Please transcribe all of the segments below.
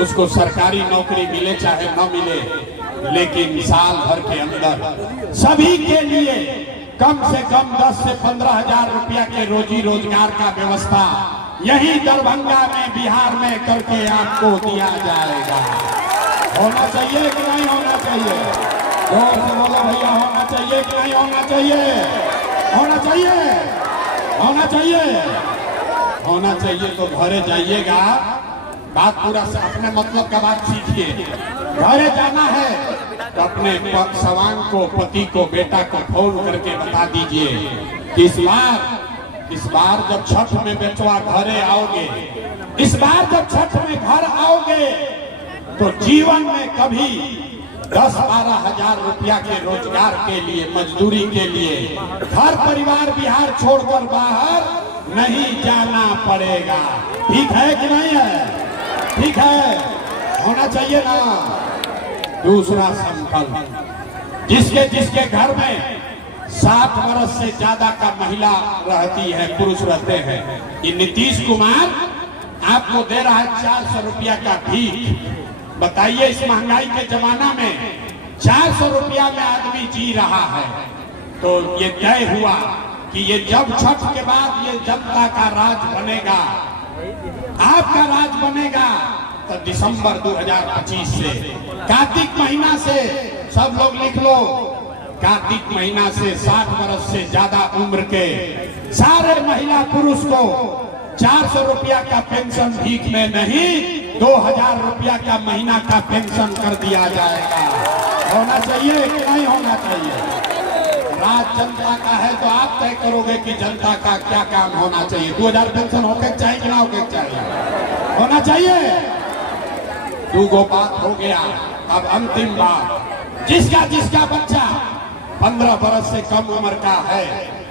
उसको सरकारी नौकरी मिले चाहे न मिले, लेकिन साल भर के अंदर सभी के लिए कम से कम 10 से 15 हजार रुपया के रोजी रोजगार का व्यवस्था यही दरभंगा में, बिहार में करके आपको दिया जाएगा। होना चाहिए कि नहीं होना चाहिए? जोर से बोलो भैया, होना चाहिए कि नहीं होना चाहिए? होना चाहिए, होना चाहिए, होना चाहिए। तो घरे जाइएगा, बात पूरा से अपने मतलब का बात सीखिए। घरे जाना है तो अपने सवांग को, पति को, बेटा को फोन करके बता दीजिए कि इस बार जब छठ में बेटवा घरे आओगे, इस बार जब छठ में घर आओगे तो जीवन में कभी 10-12 हजार रुपया के रोजगार के लिए, मजदूरी के लिए घर परिवार बिहार छोड़कर बाहर नहीं जाना पड़ेगा। ठीक है कि नहीं है? ठीक है, होना चाहिए ना। दूसरा संकल्प, जिसके जिसके घर में 60 वर्ष से ज्यादा का महिला रहती है, पुरुष रहते हैं, ये नीतीश कुमार आपको दे रहा है 400 रुपया का भीख। बताइए, इस महंगाई के जमाना में 400 रुपया में आदमी जी रहा है। तो ये तय हुआ कि ये जब छठ के बाद ये जनता का राज बनेगा, आपका राज बनेगा, तो दिसंबर 2025 से, कार्तिक महीना से, सब लोग लिख लो, कार्तिक महीना से 60 वर्ष से ज्यादा उम्र के सारे महिला पुरुष को 400 रुपया का पेंशन भीख में नहीं, 2000 रुपया का महीना का पेंशन कर दिया जाएगा। होना चाहिए कि नहीं होना चाहिए? राज जनता का है तो आप तय करोगे कि जनता का क्या काम होना चाहिए। 2000 पेंशन होके चाहिए कि ना होके चाहिए? होना चाहिए। दूगो बात हो गया, अब अंतिम बात, जिसका जिसका बच्चा 15 वर्ष से कम उम्र का है,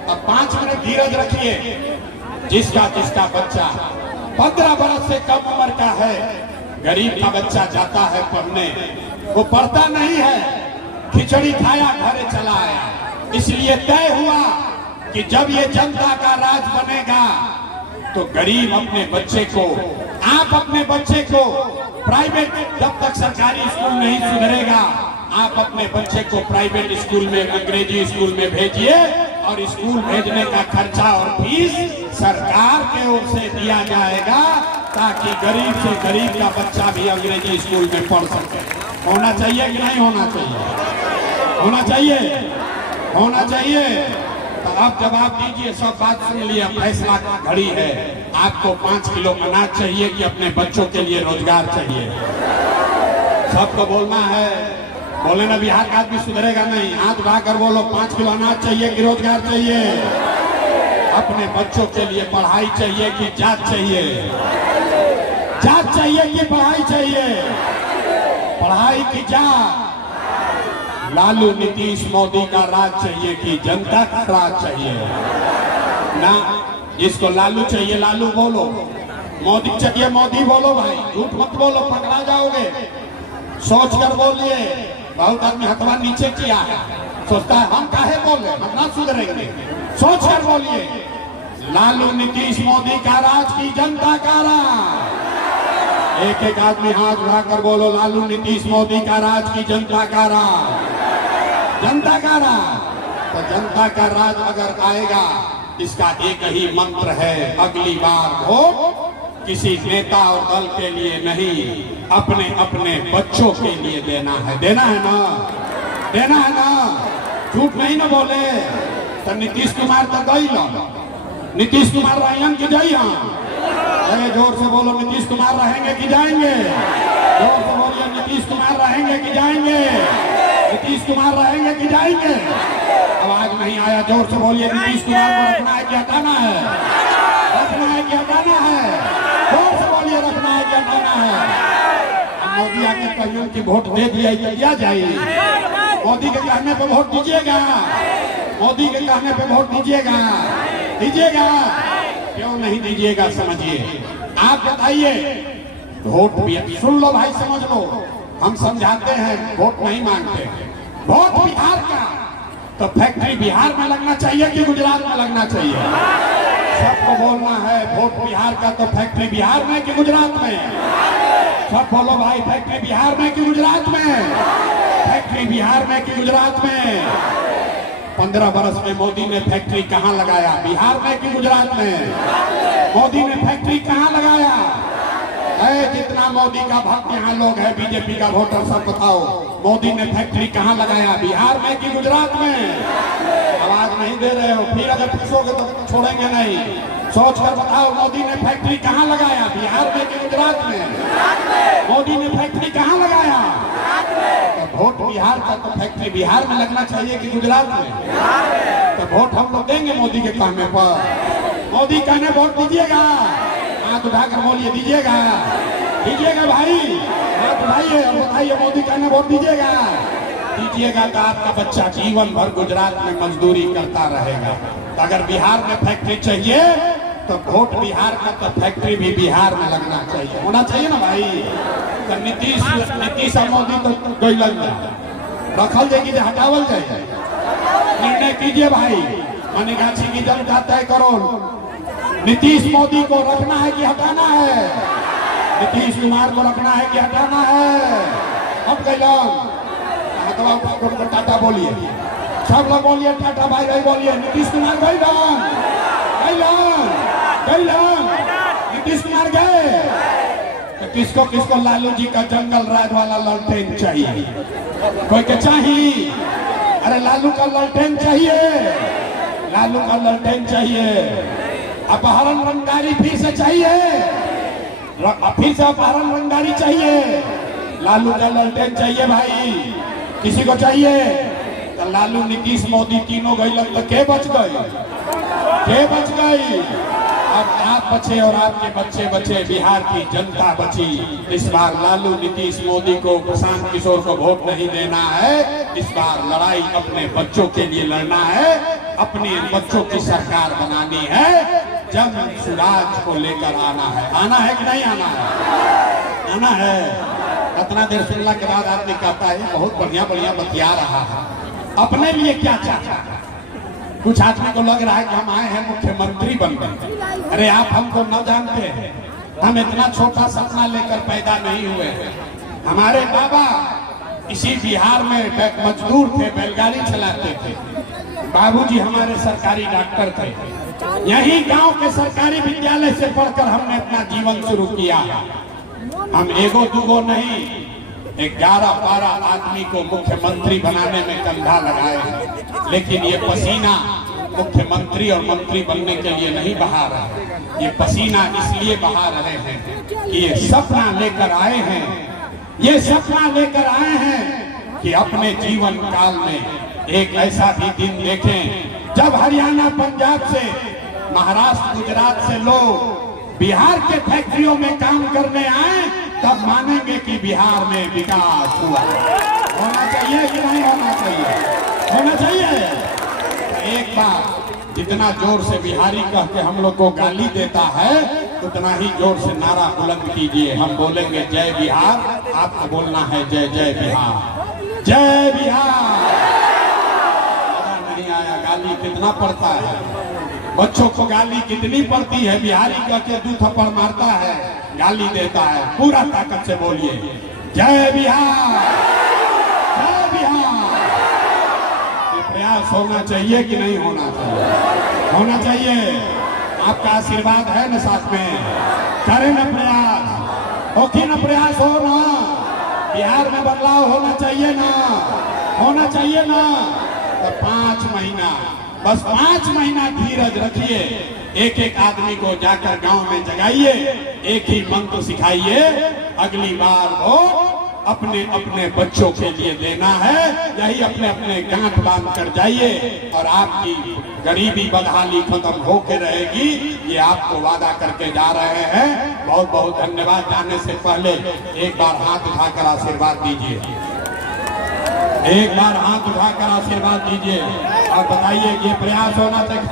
अब 5 मिनट धीरज रखिए। जिसका जिसका बच्चा 15 वर्ष से कम उम्र का है, गरीब का बच्चा जाता है पढ़ने, वो पढ़ता नहीं है, खिचड़ी खाया घरे चला आया। इसलिए तय हुआ कि जब ये जनता का राज बनेगा तो गरीब अपने बच्चे को, आप अपने बच्चे को प्राइवेट, जब तक सरकारी स्कूल नहीं सुधरेगा, आप अपने बच्चे को प्राइवेट स्कूल में, अंग्रेजी स्कूल में भेजिए, और स्कूल भेजने का खर्चा और फीस सरकार के ओर से दिया जाएगा, ताकि गरीब से गरीब का बच्चा भी अंग्रेजी स्कूल में पढ़ सके। होना चाहिए कि नहीं होना चाहिए? होना चाहिए, होना चाहिए। तो आप जवाब दीजिए, सब बात सुन लिया, फैसला का घड़ी है। आपको 5 किलो अनाज चाहिए कि अपने बच्चों के लिए रोजगार चाहिए? सबको बोलना है, बोले ना, बिहार का आदमी सुधरेगा नहीं। हाथ उठाकर बोलो, 5 किलो अनाज चाहिए कि रोजगार चाहिए? अपने बच्चों के लिए पढ़ाई चाहिए कि जात चाहिए? जात चाहिए कि पढ़ाई चाहिए? पढ़ाई की जात? लालू नीतीश मोदी का राज चाहिए कि जनता का राज चाहिए? ना, जिसको लालू चाहिए लालू बोलो, मोदी चाहिए मोदी बोलो। भाई झूठ मत बोलो, पकड़ा जाओगे। सोच कर बोलिए। बहुत आदमी हथवा नीचे किया है, सोचता है हम काहे बोले, हम ना सुधरेंगे। सोच कर बोलिए, लालू नीतीश मोदी का राज की जनता का राज? एक एक आदमी हाथ उठाकर बोलो, लालू नीतीश मोदी का राज की जनता का राज? जनता का राज। तो जनता का राज अगर आएगा, इसका एक ही मंत्र है, अगली बार वोट किसी नेता और दल के लिए नहीं, अपने अपने बच्चों के लिए देना है। देना है ना? देना है ना? झूठ नहीं ना बोले। तो नीतीश कुमार तो गई लो, नीतीश कुमार रहेंगे कि जाइए? अरे जोर से बोलो, नीतीश कुमार रहेंगे कि जाएंगे? जोर से बोलिए, नीतीश कुमार रहेंगे कि जाएंगे? नीतीश कुमार रहेंगे कि जाएंगे? आवाज नहीं आया, जोर से बोलिए। नीतीश कुमार को रखना है कि हटाना है? रखना है कि हटाना है? जोर से बोलिए, रखना है कि हटाना है? मोदी आके कहिए कि वोट दे दिया जाए। मोदी के कहने पे वोट दीजिएगा? मोदी के कहने पे वोट दीजिएगा? दीजिएगा? क्यों नहीं दीजिएगा? समझिए, आप बताइए। वोट भी सुन लो भाई, समझ लो, हम समझाते हैं, वोट नहीं मांगते। वोट बिहार का तो फैक्ट्री बिहार में लगना चाहिए कि गुजरात में लगना चाहिए? सबको बोलना है, वोट बिहार का तो फैक्ट्री बिहार में कि गुजरात में? सब बोलो भाई, फैक्ट्री बिहार में कि गुजरात में? फैक्ट्री बिहार में कि गुजरात में? 15 बरस में मोदी ने फैक्ट्री कहां लगाया? बिहार में कि गुजरात में? मोदी ने फैक्ट्री कहां लगाया? जितना मोदी का भक्त यहाँ लोग है, बीजेपी का वोटर, सब बताओ, मोदी ने फैक्ट्री कहां लगाया? बिहार में कि गुजरात में? आवाज नहीं दे रहे हो, फिर अगर पूछोगे तो छोड़ेंगे नहीं। सोच कर बताओ, मोदी ने फैक्ट्री कहां लगाया? बिहार में कि गुजरात में? मोदी ने फैक्ट्री कहां लगाया? तो वोट बिहार का, तो फैक्ट्री बिहार में लगना चाहिए कि गुजरात में? तो वोट हम लोग देंगे मोदी के कहने पर? मोदी कहने वोट दीजिएगा? हाथ उठाकर बोलिए, दीजिएगा? दीजिएगा भाई, हाथ उठाइए और बताइए, मोदी कहने वोट दीजिएगा? दीजिएगा तो आपका बच्चा जीवन भर गुजरात में मजदूरी करता रहेगा। तो अगर बिहार में फैक्ट्री चाहिए तो वोट बिहार का, तो फैक्ट्री भी बिहार में लगना चाहिए, होना चाहिए ना भाई। तो नीतीश और मोदी तो कोई लग जाए, रखल जाएगी जो हटावल जाए, निर्णय कीजिए भाई। मनीगाछी की जनता तय करो, नीतीश मोदी को रखना है कि हटाना है? नीतीश कुमार को रखना है कि हटाना है? अब कई लोग टाटा बोलिए, सब लोग बोलिए टाटा भाई भाई बोलिए, नीतीश कुमार भाई नीतीश कुमार गए। तो किसको किसको लालू जी का जंगल राज वाला लालटेन चाहिए? कोई के चाहिए? अरे लालू का लालटेन चाहिए, लालू का लालटेन चाहिए। अपहरण रंगदारी फिर से चाहिए, फिर से अपहरण रंगदारी चाहिए, लालू का लालटेन चाहिए भाई। किसी को चाहिए? तो लालू, नीतीश, मोदी तीनों गई, तो के बच गए? के बच गई? अब आप बचे और आपके बच्चे बचे, बिहार की जनता बची। इस बार लालू, नीतीश, मोदी को, प्रशांत किशोर को वोट नहीं देना है। इस बार लड़ाई अपने बच्चों के लिए लड़ना है, अपने बच्चों की सरकार बनानी है, जन सुराज को लेकर आना है। आना है कि नहीं आना है? आना है। इतना देर सुनने के बाद आदमी कहता है बहुत बढ़िया बढ़िया बतिया रहा है, अपने लिए क्या चाहता है? कुछ आदमी को लग रहा है कि हम आए हैं मुख्यमंत्री बनकर। अरे आप हमको न जानते हैं, हम इतना छोटा सपना लेकर पैदा नहीं हुए हैं। हमारे बाबा इसी बिहार में मजदूर थे, बैलगाड़ी चलाते थे। बाबूजी हमारे सरकारी डॉक्टर थे। यही गांव के सरकारी विद्यालय से पढ़कर हमने अपना जीवन शुरू किया। हम एगो दूगो नहीं, 11-12 आदमी को मुख्यमंत्री बनाने में कंधा लगाए हैं। लेकिन ये पसीना मुख्यमंत्री और मंत्री बनने के लिए नहीं बहा रहे, ये पसीना इसलिए बहा रहे हैं कि ये सपना लेकर आए हैं, ये सपना लेकर आए हैं कि अपने जीवन काल में एक ऐसा भी दिन देखें जब हरियाणा, पंजाब से, महाराष्ट्र, गुजरात से लोग बिहार के फैक्ट्रियों में काम करने आए, तब मानेंगे कि बिहार में विकास हुआ। होना चाहिए कि नहीं होना चाहिए? होना चाहिए। एक बार जितना जोर से बिहारी कह के हम लोग को गाली देता है, उतना ही जोर से नारा बुलंद कीजिए। हम बोलेंगे जय बिहार, आपको बोलना है जय जय बिहार, जय बिहार। नहीं आया, गाली कितना पड़ता है, बच्चों को गाली कितनी पड़ती है। बिहारी कह के 2 थप्पड़ मारता है, गाली देता है। पूरा ताकत से बोलिए जय बिहार, जय बिहार। ये प्रयास होना चाहिए कि नहीं होना चाहिए? होना चाहिए। आपका आशीर्वाद है न साथ में, करें न प्रयास, हो कि न प्रयास हो ना। बिहार में बदलाव होना चाहिए ना, होना चाहिए ना। तो 5 महीना, बस 5 महीना धीरज रखिए। एक एक आदमी को जाकर गांव में जगाइए, एक ही मंत्र सिखाइए। अगली बार वो अपने अपने बच्चों के लिए देना है, यही अपने अपने गांठ बांध कर जाइए और आपकी गरीबी बदहाली खत्म होकर रहेगी। ये आपको वादा करके जा रहे हैं। बहुत बहुत धन्यवाद। जाने से पहले एक बार हाथ उठाकर आशीर्वाद दीजिए, एक बार हाथ उठाकर आशीर्वाद दीजिए और बताइए ये प्रयास होना चाहिए।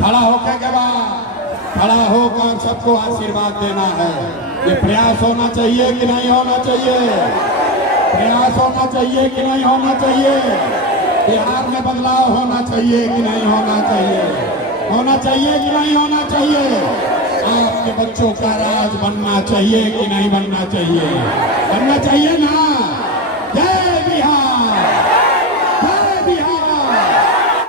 खड़ा होकर के बाद खड़ा होकर सबको आशीर्वाद देना है। ये प्रयास होना चाहिए कि नहीं होना चाहिए? प्रयास होना चाहिए कि नहीं होना चाहिए? बिहार में बदलाव होना चाहिए कि नहीं होना चाहिए? होना चाहिए कि नहीं होना चाहिए? आप के बच्चों का राज बनना चाहिए कि नहीं बनना चाहिए? बनना चाहिए ना।